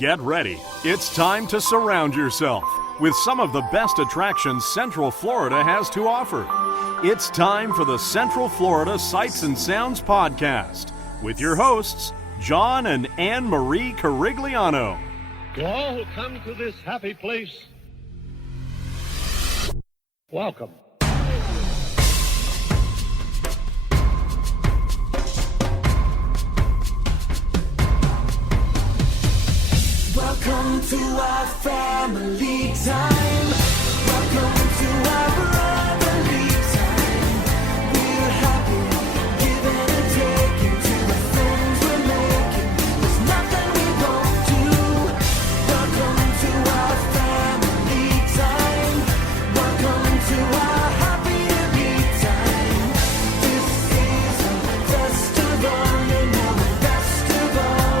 Get ready. It's time to surround yourself with some of the best attractions Central Florida has to offer. It's time for the Central Florida Sights and Sounds Podcast with your hosts, John and Anne Marie Carigliano. To all who come to this happy place, welcome. Welcome to our family time. Welcome to our brotherly time. We're happy, giving and taking to the friends we're making. There's nothing we won't do. Welcome to our family time. Welcome to our happy time. This is a festival, and now the best of all,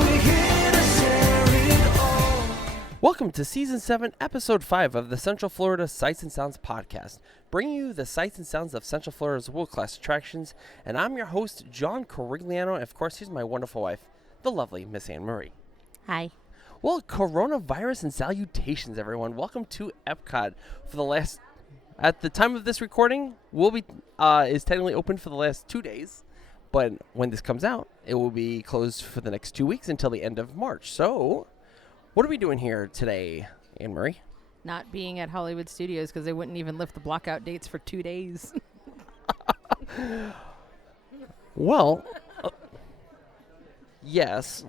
we're here to share it all. Welcome to Season 7, Episode 5 of the Central Florida Sights and Sounds Podcast, bringing you the sights and sounds of Central Florida's world-class attractions, and I'm your host, John Carigliano, and of course, here's my wonderful wife, the lovely Miss Anne Marie. Hi. Well, coronavirus and salutations, everyone. Welcome to Epcot. For the last, at the time of this recording, is technically open for the last 2 days, but when this comes out, it will be closed for the next 2 weeks until the end of March. So, what are we doing here today, Anne Marie? Not being at Hollywood Studios because they wouldn't even lift the blockout dates for 2 days. Well, yes,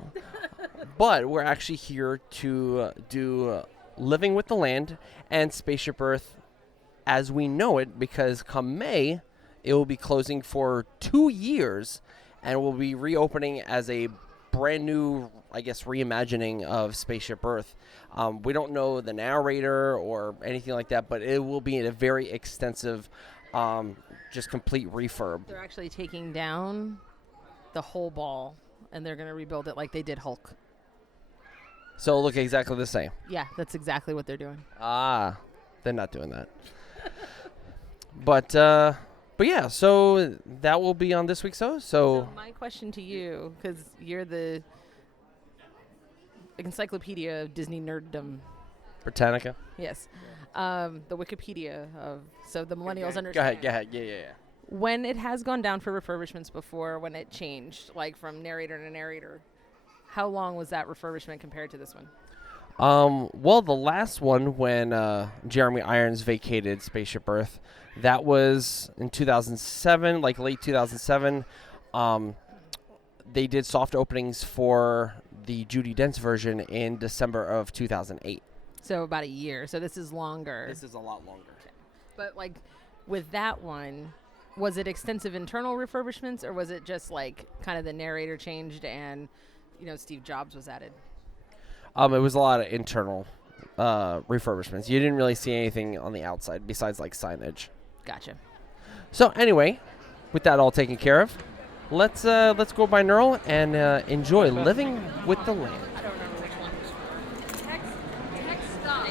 but we're actually here to do Living with the Land and Spaceship Earth as we know it, because come May, it will be closing for 2 years and will be reopening as a brand new, I guess, reimagining of Spaceship Earth. We don't know the narrator or anything like that, but it will be a very extensive, just complete refurb. They're actually taking down the whole ball, and they're going to rebuild it like they did Hulk. So it'll look exactly the same. Yeah, that's exactly what they're doing. Ah, they're not doing that. But yeah, so that will be on this week's show. So my question to you, because you're the encyclopedia of Disney nerddom. Britannica. Yes. The Wikipedia of, so the millennials understand. Go ahead. Yeah. When it has gone down for refurbishments before, when it changed, like from narrator to narrator, how long was that refurbishment compared to this one? Well, the last one, when Jeremy Irons vacated Spaceship Earth, that was in 2007, like late 2007. They did soft openings for the Judi Dench version in December of 2008. So about a year. So this is longer. This is a lot longer. But like with that one, was it extensive internal refurbishments, or was it just like kind of the narrator changed and, Steve Jobs was added? It was a lot of internal refurbishments. You didn't really see anything on the outside besides like signage. Gotcha. So anyway, with that all taken care of, let's go by Neural and enjoy Living with the Land. I don't remember which one. Text stop.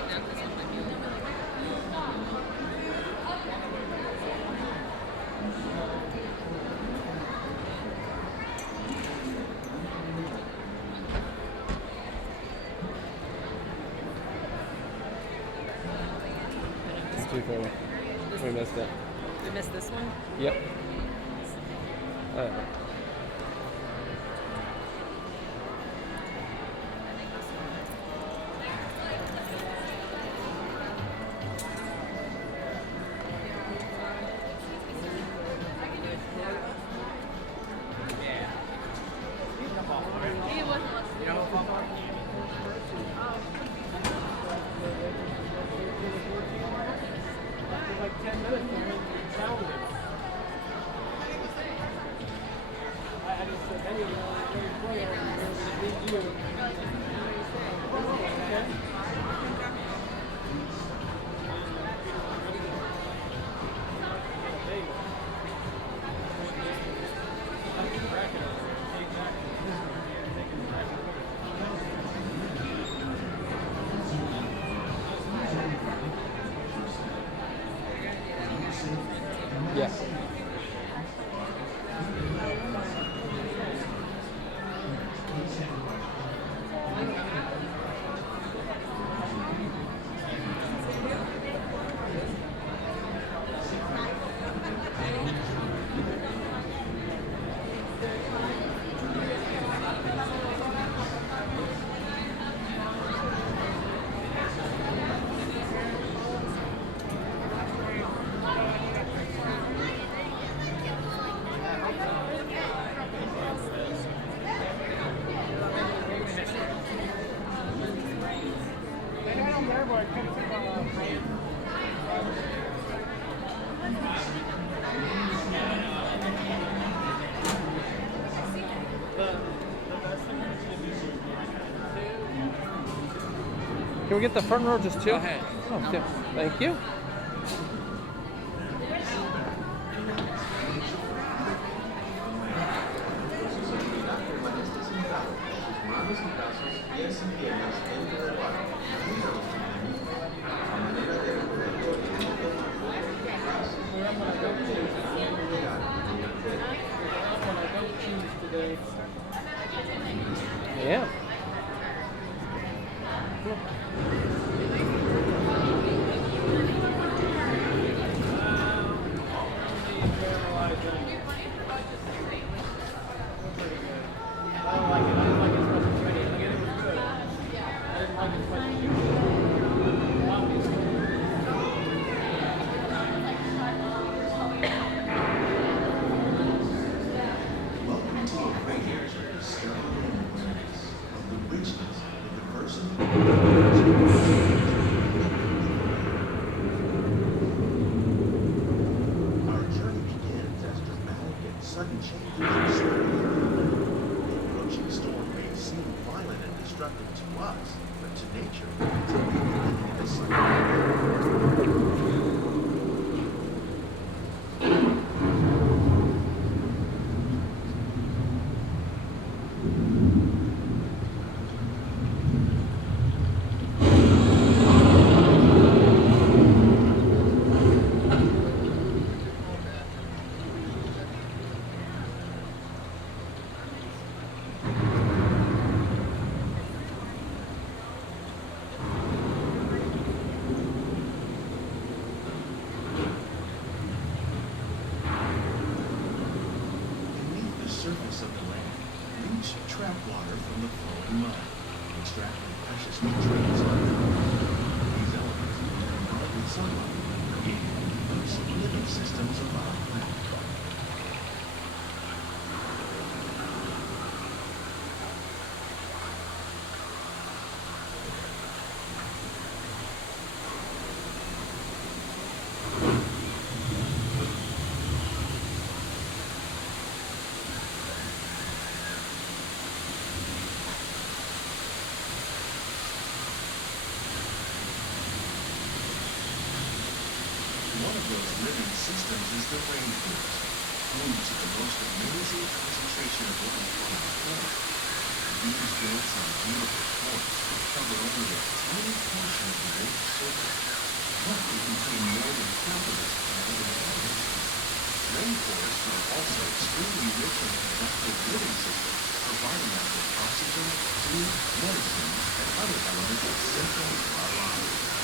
It's too cool. We missed it. We missed this one? Yep. Can we get the front row just two? Go ahead. Oh, yeah. Thank you. Yeah. Welcome to a radio where discovery and awareness of the richness and diversity. Our journey begins as dramatic and sudden changes ensue. The approaching storm may seem violent and destructive to us, but to nature, it's a beginning of a cycle. Beneath the surface of the land, roots trap water from the flowing mud, extracting precious nutrients like carbon. These elements, when combined with sunlight, create diverse living systems of our planet. One of those living systems is the rainforest, home to the most amazing concentration of life on our planet. These dense and beautiful forests cover only a tiny portion of the Earth's surface, but they contain more than half of its planet inhabitants. Rainforests are also extremely rich in productive living systems, providing us with oxygen, food, medicine, and other elements essential to our lives.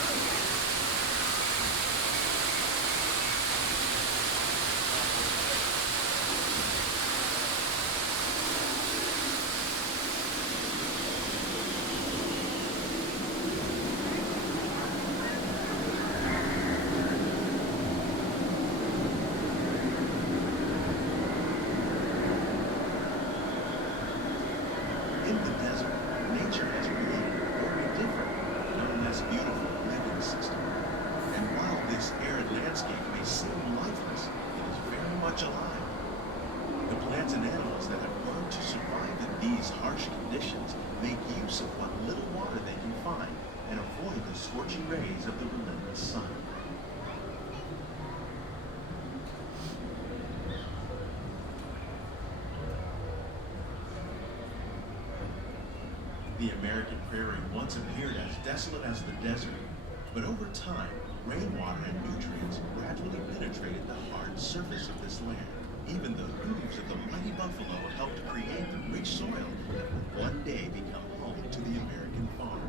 In the desert, nature has created a very different, no less beautiful living system. And while this arid landscape may seem lifeless, it is very much alive. The plants and animals that have learned to survive in these harsh conditions make use of what little water they can find and avoid the scorching rays of the relentless sun. The American prairie once appeared as desolate as the desert, but over time, rainwater and nutrients gradually penetrated the hard surface of this land. Even the hooves of the mighty buffalo helped create the rich soil that would one day become home to the American farm.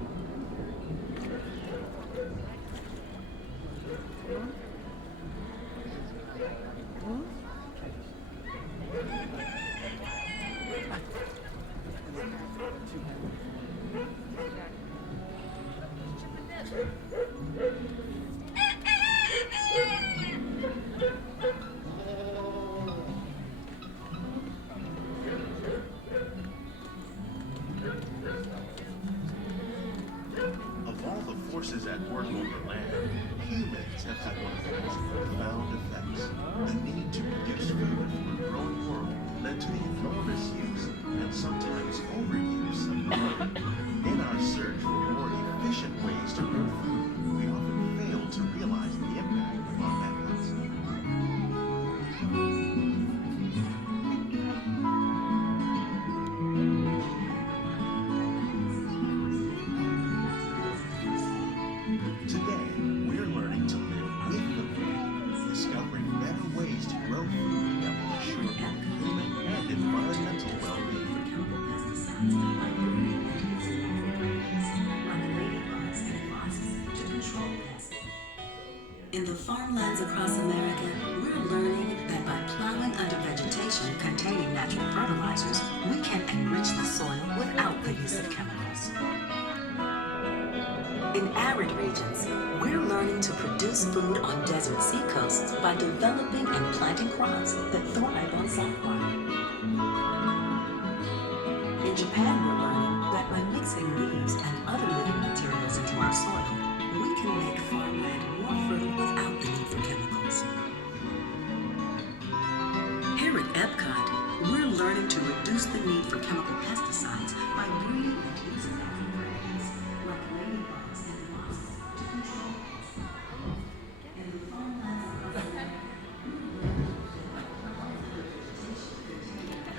the forces at work over land, humans have had one of the most profound effects. The need to produce food for a growing world led to the enormous use and sometimes overuse of land. In our search for more efficient ways to grow food, we often fail to realize the impact of our methods. Today, we're learning to live with the plant, discovering better ways to grow food that will assure both human and environmental well-being. In the farmlands across America, we're learning that by plowing under vegetation containing natural fertilizers, we can enrich the soil without the use of chemicals. In arid regions, we're learning to produce food on desert seacoasts by developing and planting crops that thrive on saltwater. In Japan, we're learning that by mixing leaves and other living materials into our soil, we can make farmland more fertile without the need for chemicals. Here at Epcot, we're learning to reduce the need for chemical pesticides by breeding and using natural predators like ladybugs and wasps to control pests. In the farmlands of America,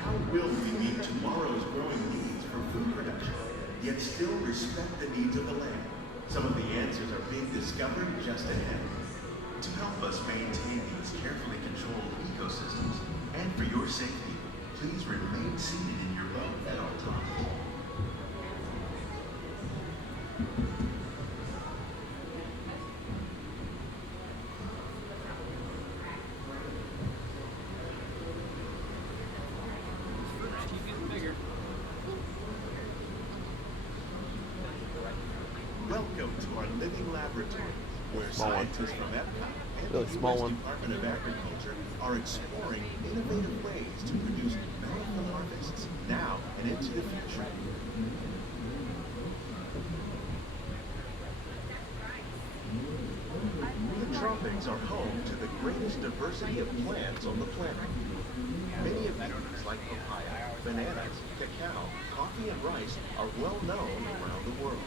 How will we meet tomorrow's growing needs for food production, yet still respect the needs of the land? Some of the answers are being discovered just ahead. To help us maintain these carefully controlled ecosystems, and for your safety, please remain seated in your boat at all times. Welcome to our living laboratory, where scientists from Epcot and Really the small U.S. one. Department of Agriculture are exploring innovative ways to produce bountiful harvests now and into the future. The tropics are home to the greatest diversity of plants on the planet. Many of these, like papaya, bananas, cacao, coffee, and rice, are well known around the world.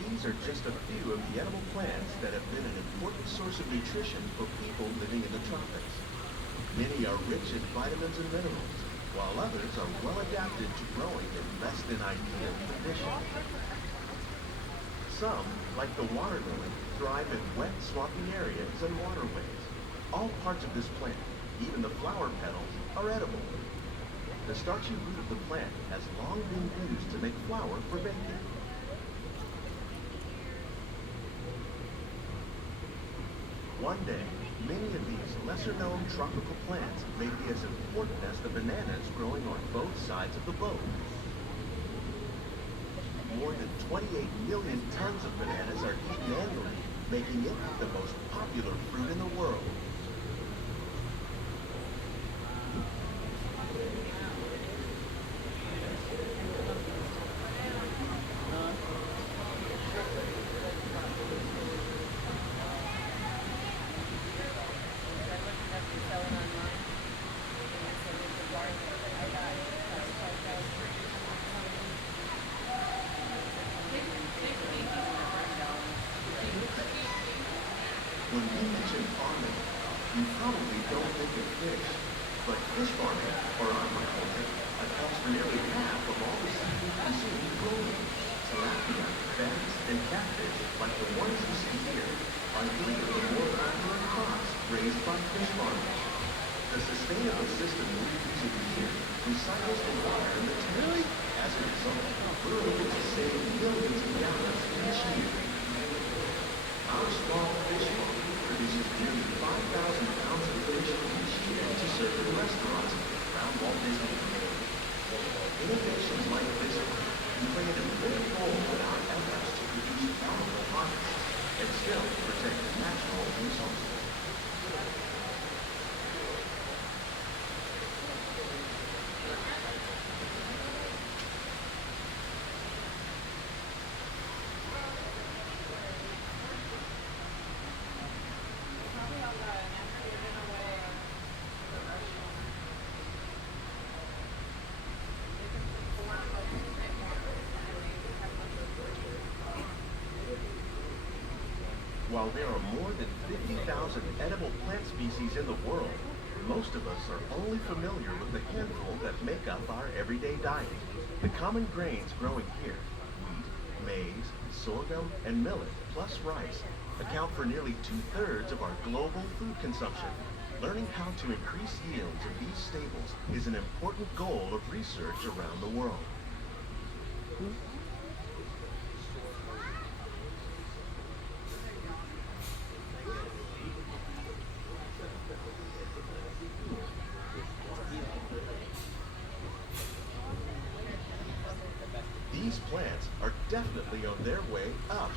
These are just a few of the edible plants that have been an important source of nutrition for people living in the tropics. Many are rich in vitamins and minerals, while others are well adapted to growing in less than ideal conditions. Some, like the water lily, thrive in wet, swampy areas and waterways. All parts of this plant, even the flower petals, are edible. The starchy root of the plant has long been used to make flour for baking. One day, many of these lesser-known tropical plants may be as important as the bananas growing on both sides of the boat. More than 28 million tons of bananas are eaten annually, making it the most popular fruit in the world. When we mention farming, you probably don't think of fish, but fish farming, or aquaculture, accounts for nearly half of all the seafood consumed globally. Tilapia, bass, and catfish, like the ones you see here, are three of the more popular crops raised by fish farmers. The sustainable system we're using here recycles the water in the tanks. As a result, we're able to save millions of gallons each year. Our small fish farm produces nearly 5,000 pounds of fish each year to serve in restaurants around Walt Disney World. Innovations like this one can play an important role in our efforts to produce bountiful harvests and still protect the natural resources. While there are more than 50,000 edible plant species in the world, most of us are only familiar with the handful that make up our everyday diet. The common grains growing here, wheat, maize, sorghum, and millet, plus rice, account for nearly 2/3 of our global food consumption. Learning how to increase yields of these staples is an important goal of research around the world. These plants are definitely on their way up.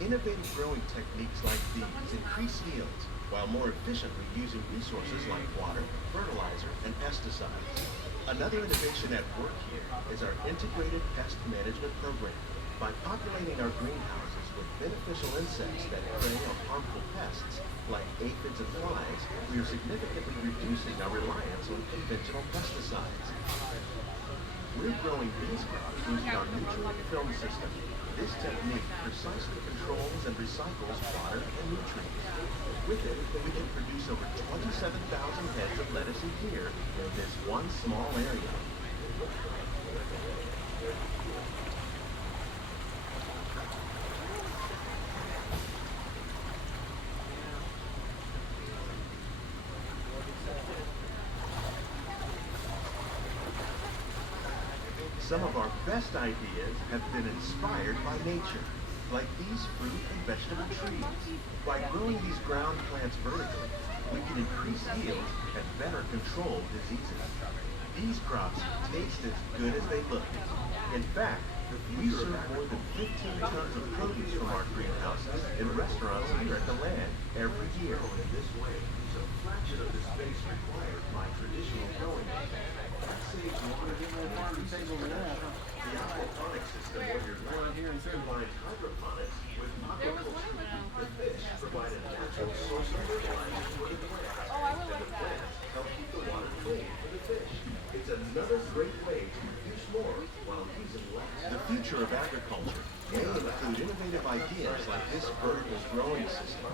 Innovative growing techniques like these increase yields while more efficiently using resources like water, fertilizer, and pesticides. Another innovation at work here is our integrated pest management program. By populating our greenhouses with beneficial insects that prey on harmful pests like aphids and flies, we are significantly reducing our reliance on conventional pesticides. We're growing these crops using our nutrient film system. This technique precisely controls and recycles water and nutrients. With it, we can produce over 27,000 heads of lettuce a year in this one small area. Some of our best ideas have been inspired by nature, like these fruit and vegetable trees. By growing these ground plants vertically, we can increase yields and better control diseases. These crops taste as good as they look. In fact, we serve more than 15 tons of produce from our greenhouses in restaurants here at the land every year. In this way, it's a fraction of the space required by traditional growing methods. That saves water and increases production. The aquaponics system where your land combines hydroponics with aquaculture. The fish provide a natural source of fertilizer for the plants, and the plants help keep the water clean for the fish. It's another great way to produce more while using less. The future of agriculture may include innovative ideas like this vertical growing system.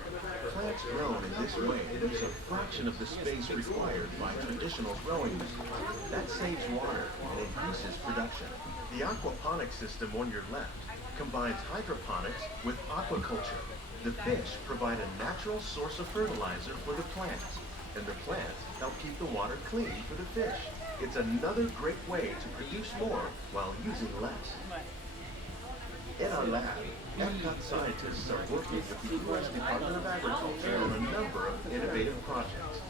Plants grown in this way use a fraction of the space required by traditional growing methods. That saves water and increases production. The aquaponics system on your left combines hydroponics with aquaculture. The fish provide a natural source of fertilizer for the plants, and the plants help keep the water clean for the fish. It's another great way to produce more while using less. In our lab, Epcot scientists are working with the U.S. Department of Agriculture on a number of innovative projects.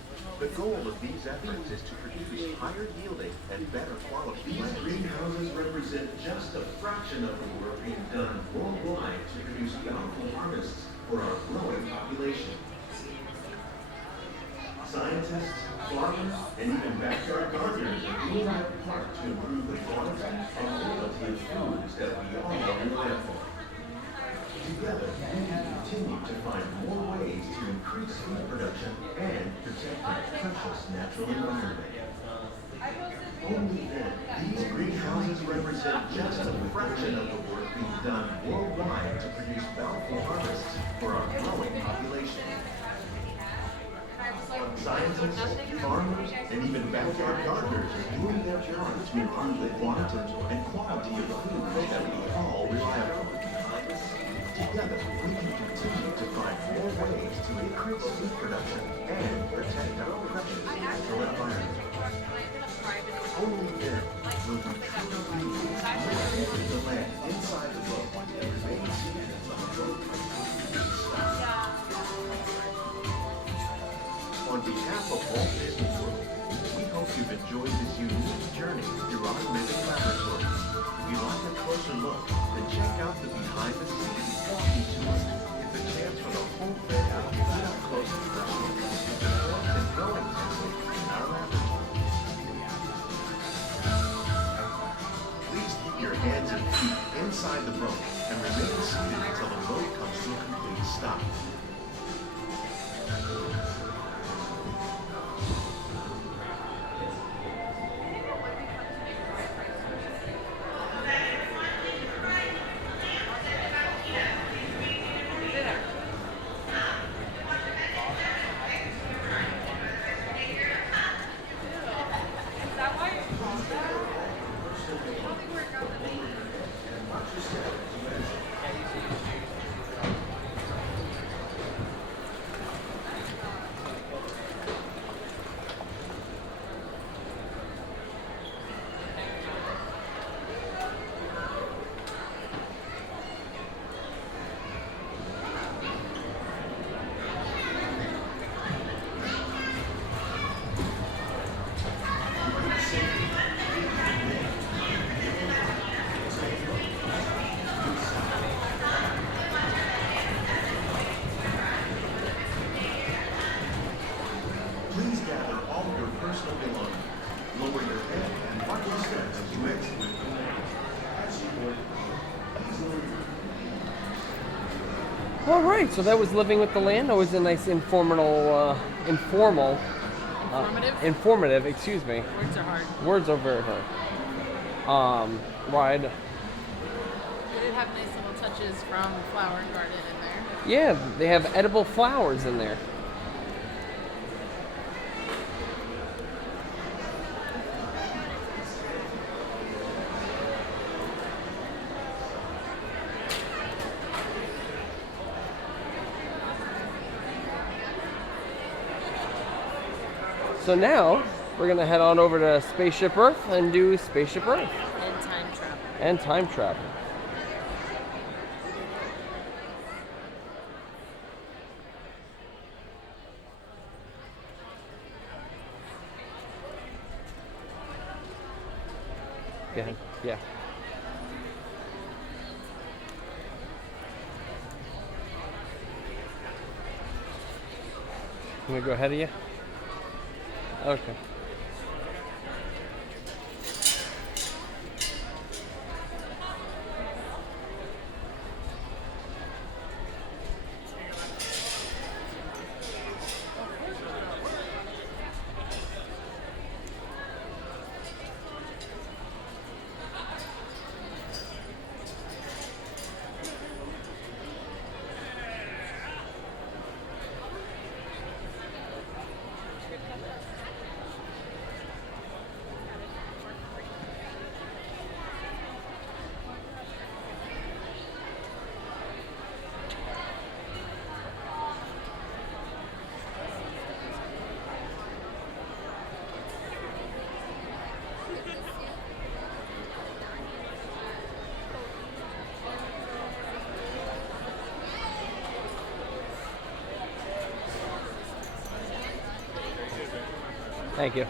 The goal of these efforts is to produce higher yielding and better quality. These greenhouses represent just a fraction of the work being done worldwide to produce bountiful harvests for our growing population. Scientists, farmers, and even backyard gardeners are doing their part to improve the quality and quality of foods that we all rely upon. Together, we can continue to find more ways to increase food production and protect our precious natural environment. Only then, these greenhouses represent just a fraction of the work being done worldwide to produce bountiful harvests for our growing population. Scientists, farmers, and even backyard gardeners are doing their part to improve the quantity and quality of food that we all rely upon. Together, we can continue to find more ways to increase food production and protect our precious natural environment. Only then will we truly be able to the land inside the boat and remain seated on the boat. On behalf of Walt Disney World, we hope you've enjoyed this unique journey through our living laboratory. If you'd like a closer look, then check out the behind-the-scenes walking tour. It's a chance for the whole family to get up close and personal with the plants and growing techniques in our laboratory. Please keep your hands and feet inside the boat and remain seated until the boat comes to a complete stop. All right, so that was Living with the Land. That was a nice informative, excuse me. Words are hard. Words are very hard. Ride. Did it have nice little touches from Flower and Garden in there? Yeah, they have edible flowers in there. So now we're gonna head on over to Spaceship Earth and do Spaceship Earth And time travel. and time travel. Go ahead. Yeah. I'm gonna go ahead of you. Okay. Thank you.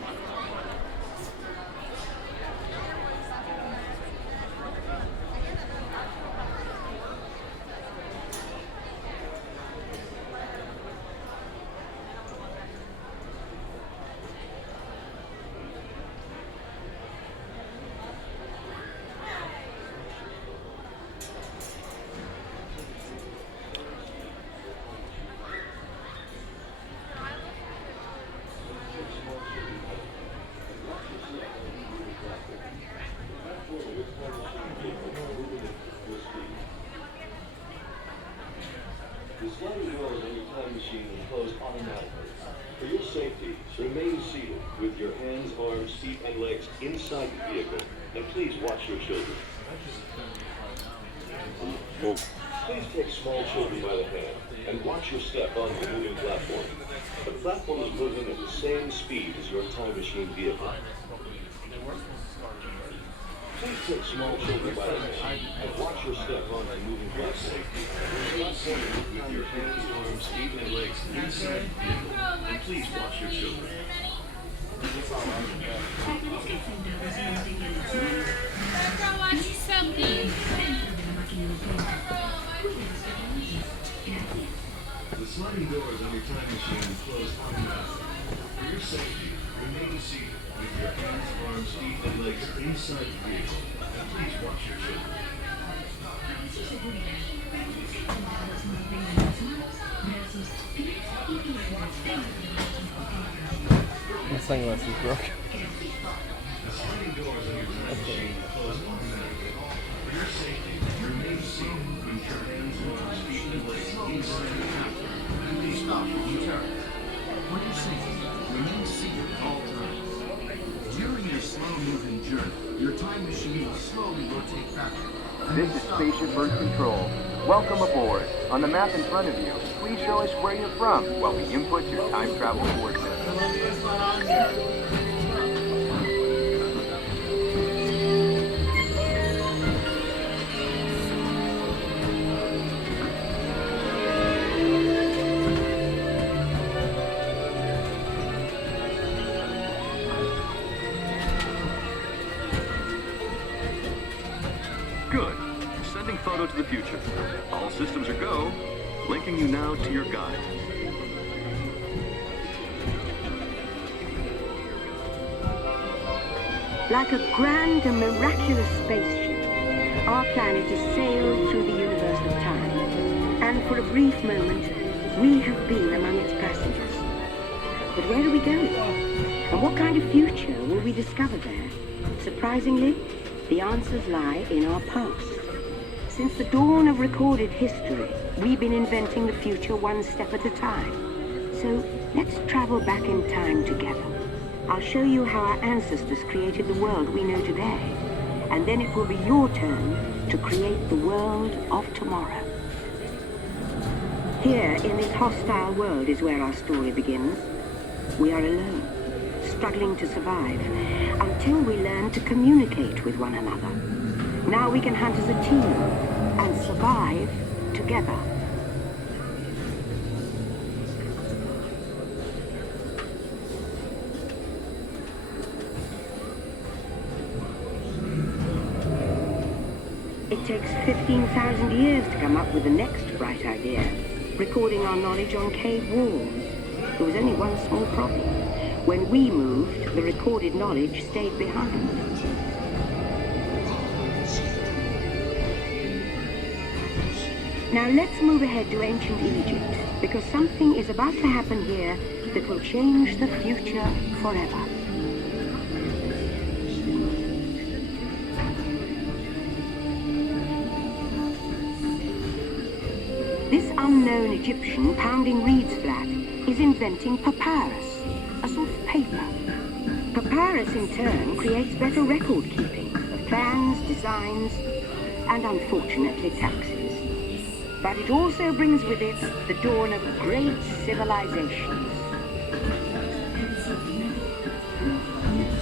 The sliding doors on your time machine will close automatically. For your safety, remain seated with your hands, arms, feet, and legs inside the vehicle, and please watch your children. Please take small children by the hand and watch your step on the moving platform. The platform is moving at the same speed as your time machine vehicle. Please take small children by the hand and watch your step on the moving platform. Remain seated with your hands, arms, feet, and legs inside the vehicle, and please watch your children. The sliding doors on your time machine close automatically. For your safety, remain seated with your hands, arms, feet, and legs inside the vehicle, and please watch your children. My sunglasses broke. The sliding doors on your time machine close automatically. For your safety, remain seated with your hands, arms, feet, and legs inside the vehicle, and please watch your children. For your safety, remain seated at all times. During your slow-moving journey, your time machine will slowly rotate backward. This is Spaceship Earth Control. Welcome aboard. On the map in front of you, please show us where you're from while we input your time travel coordinates. Good. Sending photo to the future. All systems are go. Linking you now to your guide. Like a grand and miraculous spaceship, our planet is sailed through the universe of time and For a brief moment, we have been among its passengers. But where are we going? And what kind of future will we discover there? Surprisingly, the answers lie in our past. Since the dawn of recorded history, we've been inventing the future one step at a time. So let's travel back in time together. I'll show you how our ancestors created the world we know today. And then it will be your turn to create the world of tomorrow. Here, in this hostile world, is where our story begins. We are alone, struggling to survive, until we learn to communicate with one another. Now we can hunt as a team and survive together. It takes 15,000 years to come up with the next bright idea, recording our knowledge on cave walls. There was only one small problem. When we moved, the recorded knowledge stayed behind. Now let's move ahead to ancient Egypt, because something is about to happen here that will change the future forever. This unknown Egyptian pounding reeds flat is inventing papyrus, a sort of paper. Papyrus in turn creates better record keeping of plans, designs, and unfortunately taxes. But it also brings with it the dawn of great civilizations.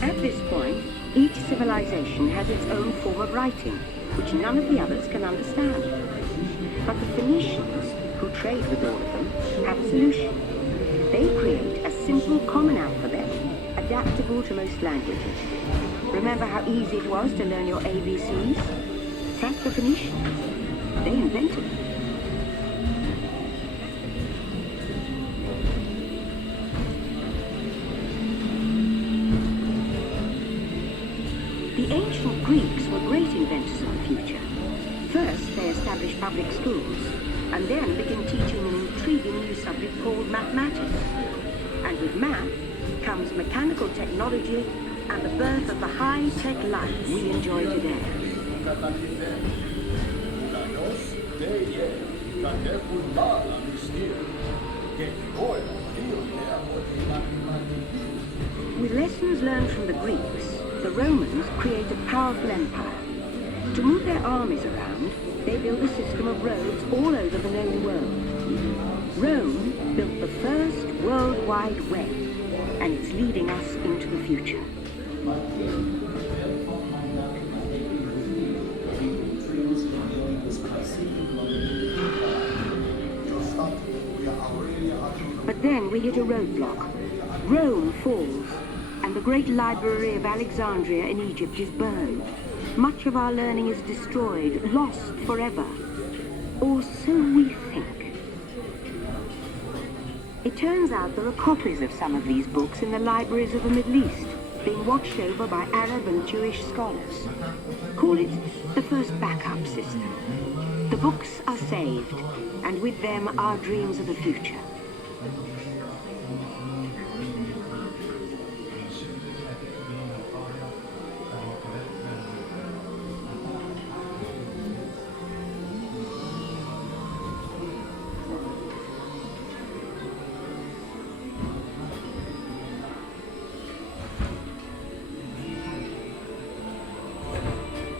At this point, each civilization has its own form of writing, which none of the others can understand. But the Phoenicians, who trade with all of them, have a solution. They create a simple common alphabet, adaptable to most languages. Remember how easy it was to learn your ABCs? Thank the Phoenicians. They invented it. The ancient Greeks were great inventors of the future. First, they established public schools, and then began teaching an intriguing new subject called mathematics. And with math comes mechanical technology and the birth of the high-tech life we enjoy today. With lessons learned from the Greeks, the Romans create a powerful empire. To move their armies around, they built a system of roads all over the known world. Rome built the first World Wide Web, and it's leading us into the future. But then we hit a roadblock. Rome falls, and the great library of Alexandria in Egypt is burned. Much of our learning is destroyed, lost forever. Or so we think. It turns out there are copies of some of these books in the libraries of the Middle East, being watched over by Arab and Jewish scholars. Call it the first backup system. The books are saved, and with them our dreams of the future.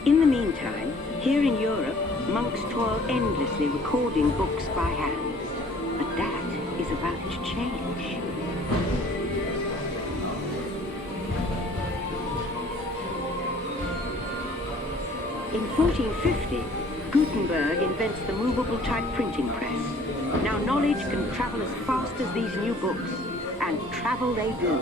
In the meantime, here in Europe, monks toil endlessly recording books by hand. But that is about to change. In 1450, Gutenberg invents the movable type printing press. Now knowledge can travel as fast as these new books, and travel they do.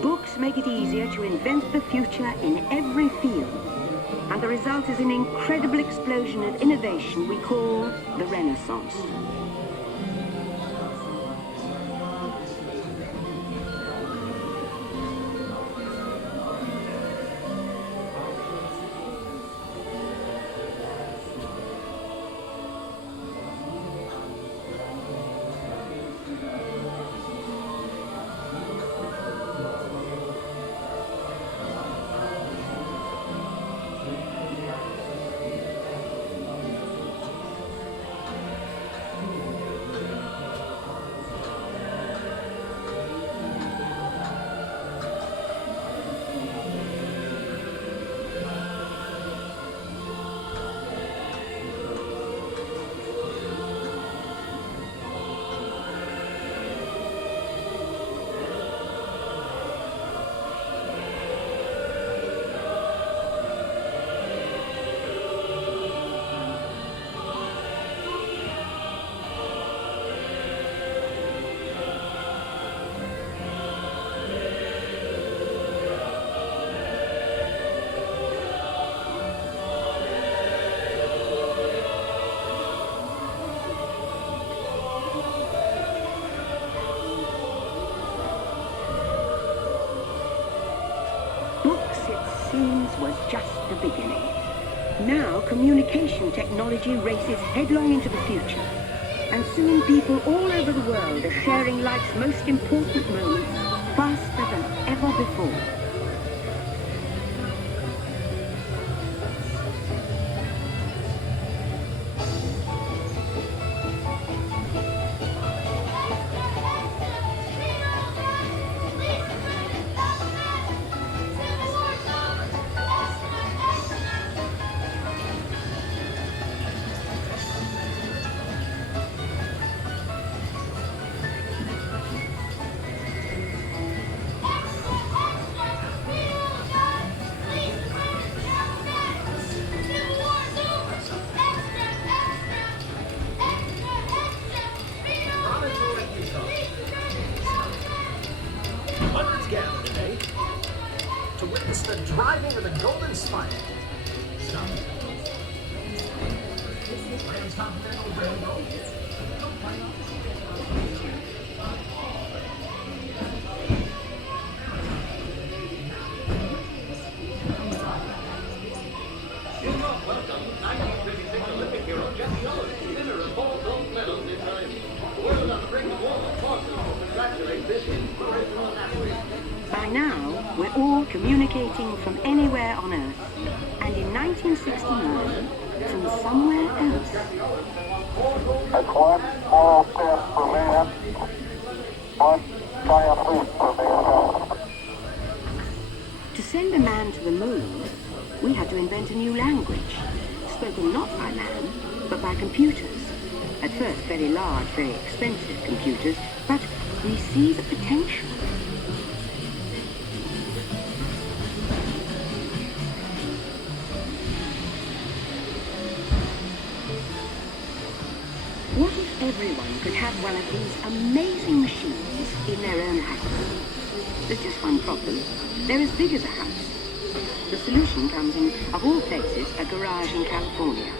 Books make it easier to invent the future in every field, and the result is an incredible explosion of innovation we call the Renaissance. machines was just the beginning. Now communication technology races headlong into the future. And soon people all over the world are sharing life's most important moments faster than ever before. Hundreds gather today to witness the driving of the Golden Spike. Stop. Transcontinental Railroad. Welcome, 1936 Olympic hero Jesse Owens, winner of all gold medals in time. The world on the brink of war pauses to congratulate this inspirational athlete. By now, we're all communicating from anywhere on Earth. And in 1969, from somewhere else. That's one small step for man, one giant leap for mankind. To send a man to the moon, we had to invent a new language, spoken not by man, but by computers. At first, very large, very expensive computers, but we see the potential. What if everyone could have one of these amazing machines in their own house? There's just one problem. They're as big as a house. The solution comes in, of all places, a garage in California.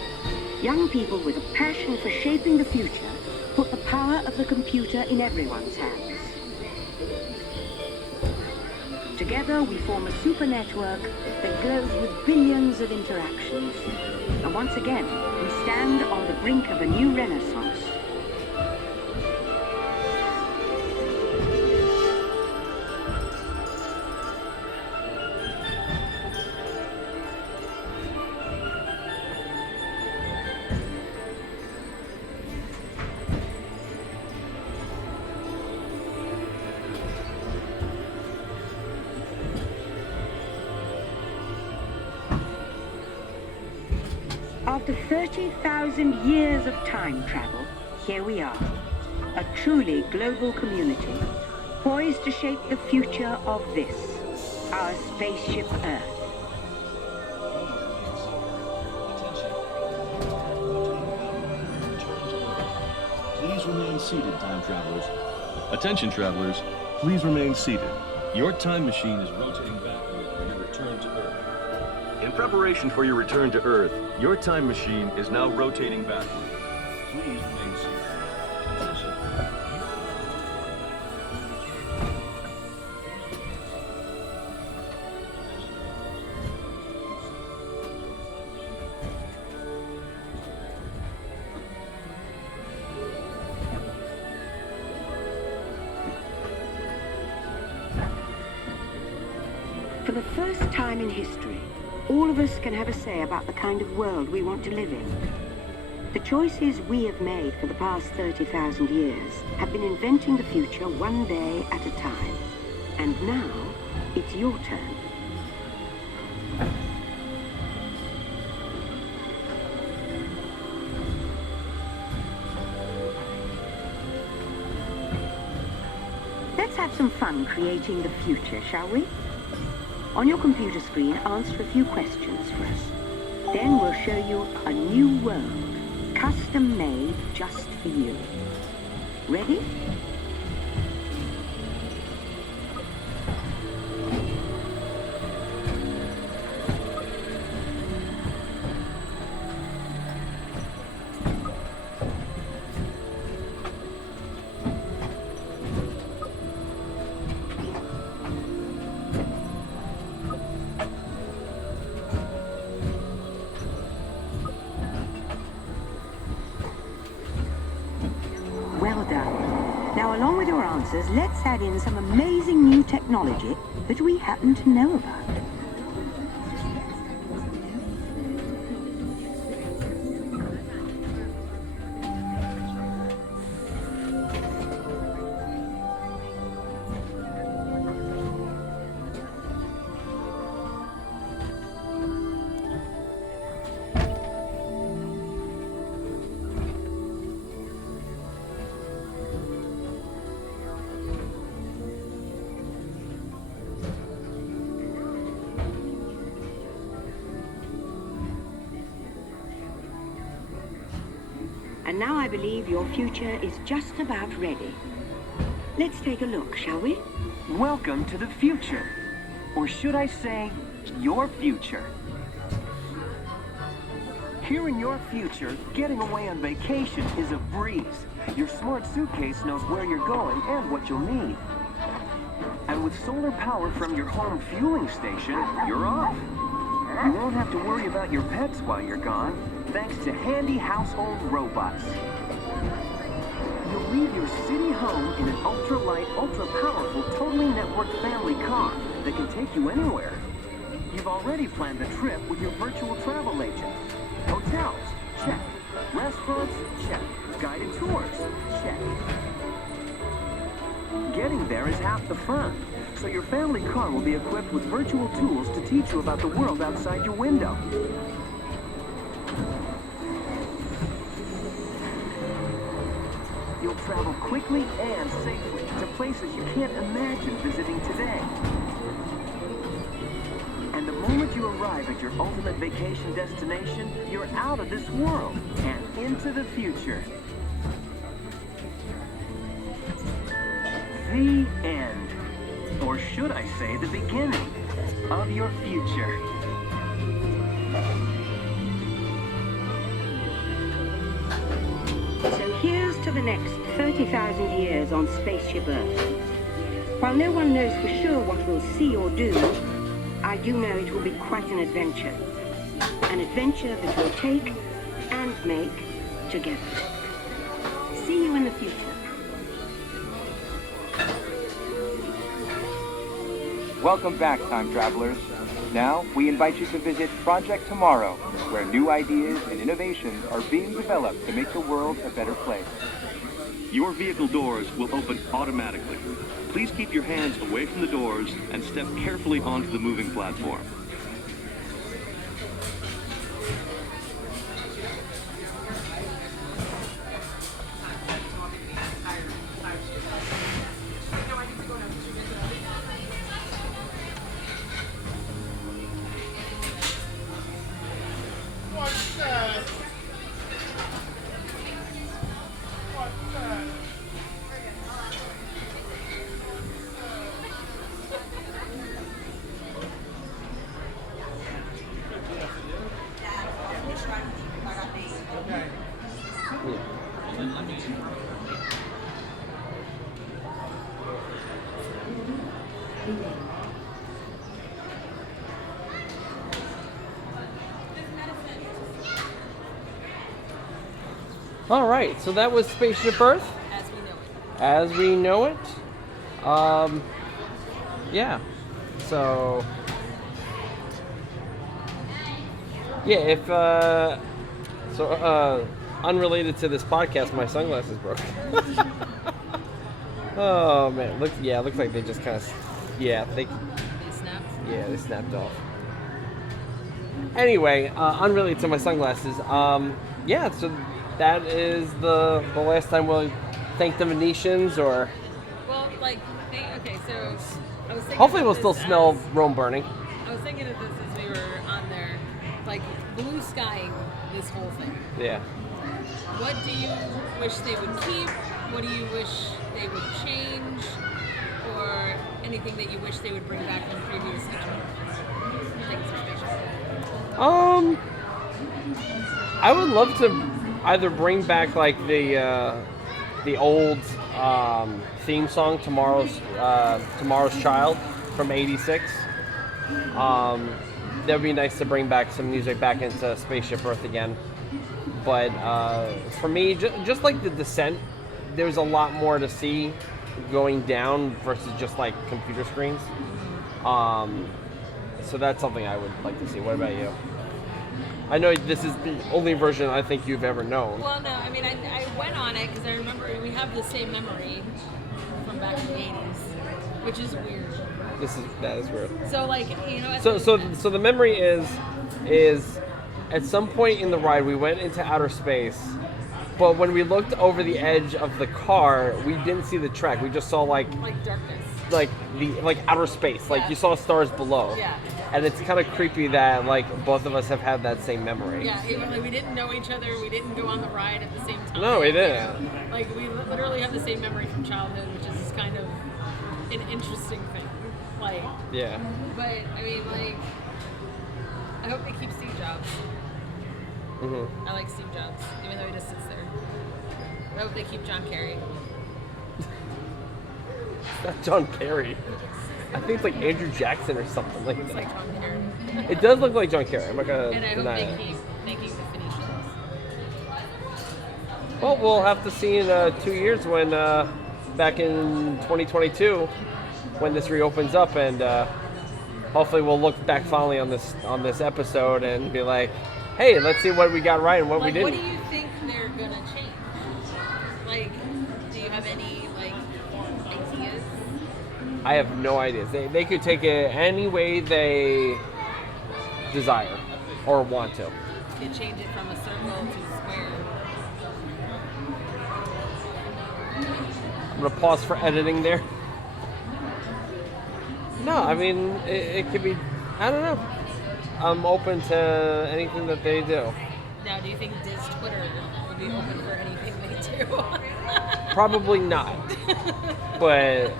Young people with a passion for shaping the future put the power of the computer in everyone's hands. Together we form a super network that glows with billions of interactions. And once again, we stand on the brink of a new renaissance. After 30,000 years of time travel, here we are, a truly global community, poised to shape the future of this, our spaceship Earth. Please remain seated, time travelers. Attention, travelers. Please remain seated. Your time machine is rotating backward for your return to Earth. In preparation for your return to Earth, your time machine is now rotating backward. Please remain seated. Attention. For the first time in history, all of us can have a say about the kind of world we want to live in. The choices we have made for the past 30,000 years have been inventing the future one day at a time. And now, it's your turn. Let's have some fun creating the future, shall we? On your computer screen, answer a few questions for us. Then we'll show you a new world, custom made just for you. Ready? answers, let's add in some amazing new technology that we happen to know about. And now I believe your future is just about ready. Let's take a look, shall we? Welcome to the future. Or should I say, your future. Here in your future, getting away on vacation is a breeze. Your smart suitcase knows where you're going and what you'll need. And with solar power from your home fueling station, you're off. You won't have to worry about your pets while you're gone, thanks to handy household robots. You'll leave your city home in an ultra-light, ultra-powerful, totally networked family car that can take you anywhere. You've already planned the trip with your virtual travel agent. Hotels, check. Restaurants, check. Guided tours, check. Getting there is half the fun, so your family car will be equipped with virtual tools to teach you about the world outside your window. You'll travel quickly and safely to places you can't imagine visiting today. And the moment you arrive at your ultimate vacation destination, you're out of this world and into the future. The end. Or should I say the beginning of your future. So here's to the next 30,000 years on Spaceship Earth. While no one knows for sure what we'll see or do, I do know it will be quite an adventure. An adventure that we'll take and make together. See you in the future. Welcome back, time travelers. Now, we invite you to visit Project Tomorrow, where new ideas and innovations are being developed to make the world a better place. Your vehicle doors will open automatically. Please keep your hands away from the doors and step carefully onto the moving platform. All right, so that was Spaceship Earth. As we know it. Yeah. So. Yeah, if unrelated to this podcast, my sunglasses broke. Oh man, looks like they just kind of, they snapped. Yeah, they snapped off. Anyway, unrelated to my sunglasses, so that is the last time we'll thank the Venetians, or. Well, like, so I was thinking. Hopefully, we'll still smell Rome burning. I was thinking of this as we were on there, like blue skying this whole thing. Yeah. What do you wish they would keep? What do you wish they would change? Or anything that you wish they would bring back from previous things are special? I would love to either bring back like the old theme song, Tomorrow's Child from '86. That would be nice to bring back some music back into Spaceship Earth again. But for me, just like the descent, there's a lot more to see going down versus just like computer screens. So that's something I would like to see. What about you? I know this is the only version I think you've ever known. Well, no, I mean, I went on it because I remember we have the same memory from back in the 80s, which is weird. That is weird. So, like, you know... So the memory is at some point in the ride we went into outer space, but when we looked over the edge of the car, we didn't see the track. We just saw like darkness. Like outer space. Like you saw stars below. Yeah. And it's kind of creepy that like both of us have had that same memory. Yeah, like, we didn't know each other. We didn't go on the ride at the same time. No, we didn't. Like, we literally have the same memory from childhood, which is kind of an interesting thing. Like, yeah. But, I mean, like, I hope they keep Steve Jobs. Mm-hmm. I like Steve Jobs, even though he just sits there. I hope they keep John Kerry. It's not John Kerry. I think it's like Andrew Jackson or something like It's that. like John Kerry. It does look like John Kerry. I'm not gonna And I hope deny they it. keep the Phoenicians. Well, we'll have to see in 2 years when back in 2022 when this reopens up, and hopefully we'll look back fondly on this episode and be like, hey, let's see what we got right and what we didn't. What do you think they're gonna change? Like, do you have any like ideas? I have no idea. They could take it any way they desire or want to. You could change it from a circle to a square. I'm gonna pause for editing there. No, I mean it could be. I don't know. I'm open to anything that they do. Now, do you think Diz Twitter would be open for anything they do? Probably not. But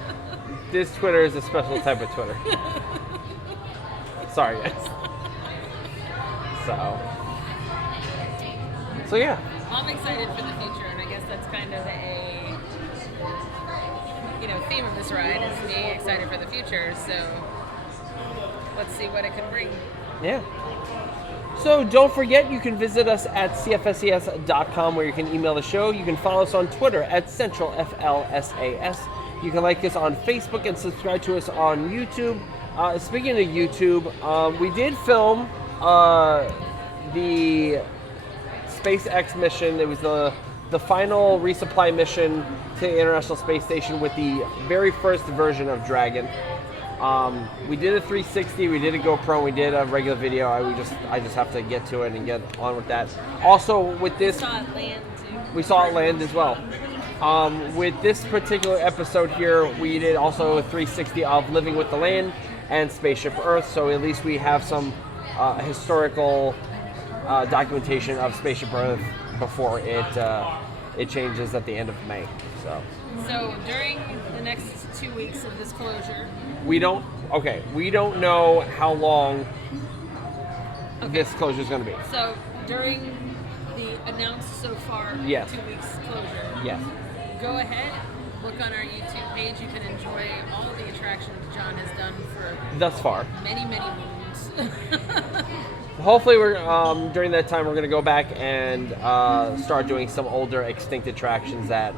this Twitter is a special type of Twitter. Sorry, guys. So yeah. Well, I'm excited for the future, and I guess that's kind of a theme of this ride is me excited for the future. So let's see what it can bring. Yeah. So don't forget, you can visit us at cfses.com where you can email the show. You can follow us on Twitter at CentralFLSAS. You can like us on Facebook and subscribe to us on YouTube. Speaking of YouTube, we did film the SpaceX mission. It was the final resupply mission to the International Space Station with the very first version of Dragon. We did a 360, we did a GoPro, we did a regular video. I just have to get to it and get on with that. Also, with this, We saw it land too. we saw it land as well. With this particular episode here, we did also a 360 of Living with the Land and Spaceship Earth, so at least we have some historical documentation of Spaceship Earth before it changes at the end of May. So during the next 2 weeks of this closure, We don't know how long this closure is going to be. so during the announced so far Yes. 2 weeks closure, Yes. go ahead, look on our YouTube page. You can enjoy all the attractions John has done for Thus far. many moons. Hopefully, we're during that time we're going to go back and start doing some older extinct attractions that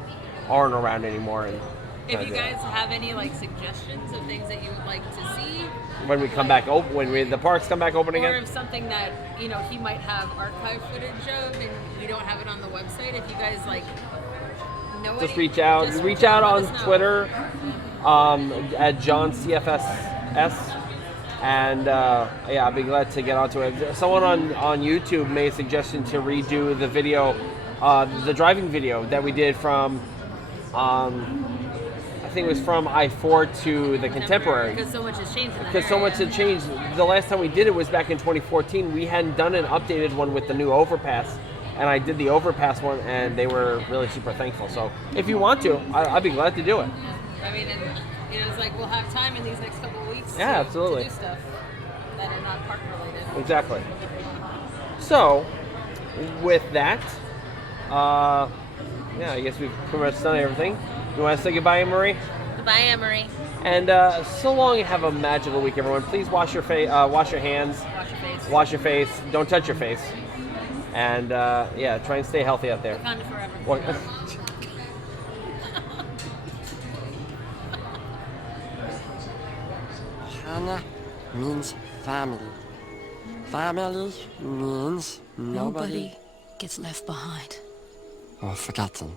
aren't around anymore. And If you guys have any like suggestions of things that you would like to see, when we come back open, the parks come back open or again. if something that he might have archive footage of and we don't have it on the website, if you guys like know Just any- reach out. just Reach out let on us know. Twitter at JohnCFSS. And I'd be glad to get onto it. Someone on YouTube made a suggestion to redo the video, the driving video that we did from, I think it was from I-4 to the Contemporary. Because so much has changed in that Because so area. much had changed. The last time we did it was back in 2014. We hadn't done an updated one with the new overpass. And I did the overpass one, and they were really super thankful. So if you want to, I'd be glad to do it. I mean, and, it's like we'll have time in these next couple of weeks Yeah, to absolutely. do stuff that are not park related. Exactly. So, with that, I guess we've pretty much done everything. You want to say goodbye, Marie? Goodbye, Emery. And so long and have a magical week, everyone. Please wash your face, wash your hands, Wash your face. wash your face. Don't touch your face. And try and stay healthy out there. Wakanda forever. Wa- Anna means family. Family means nobody Gets left behind. or forgotten.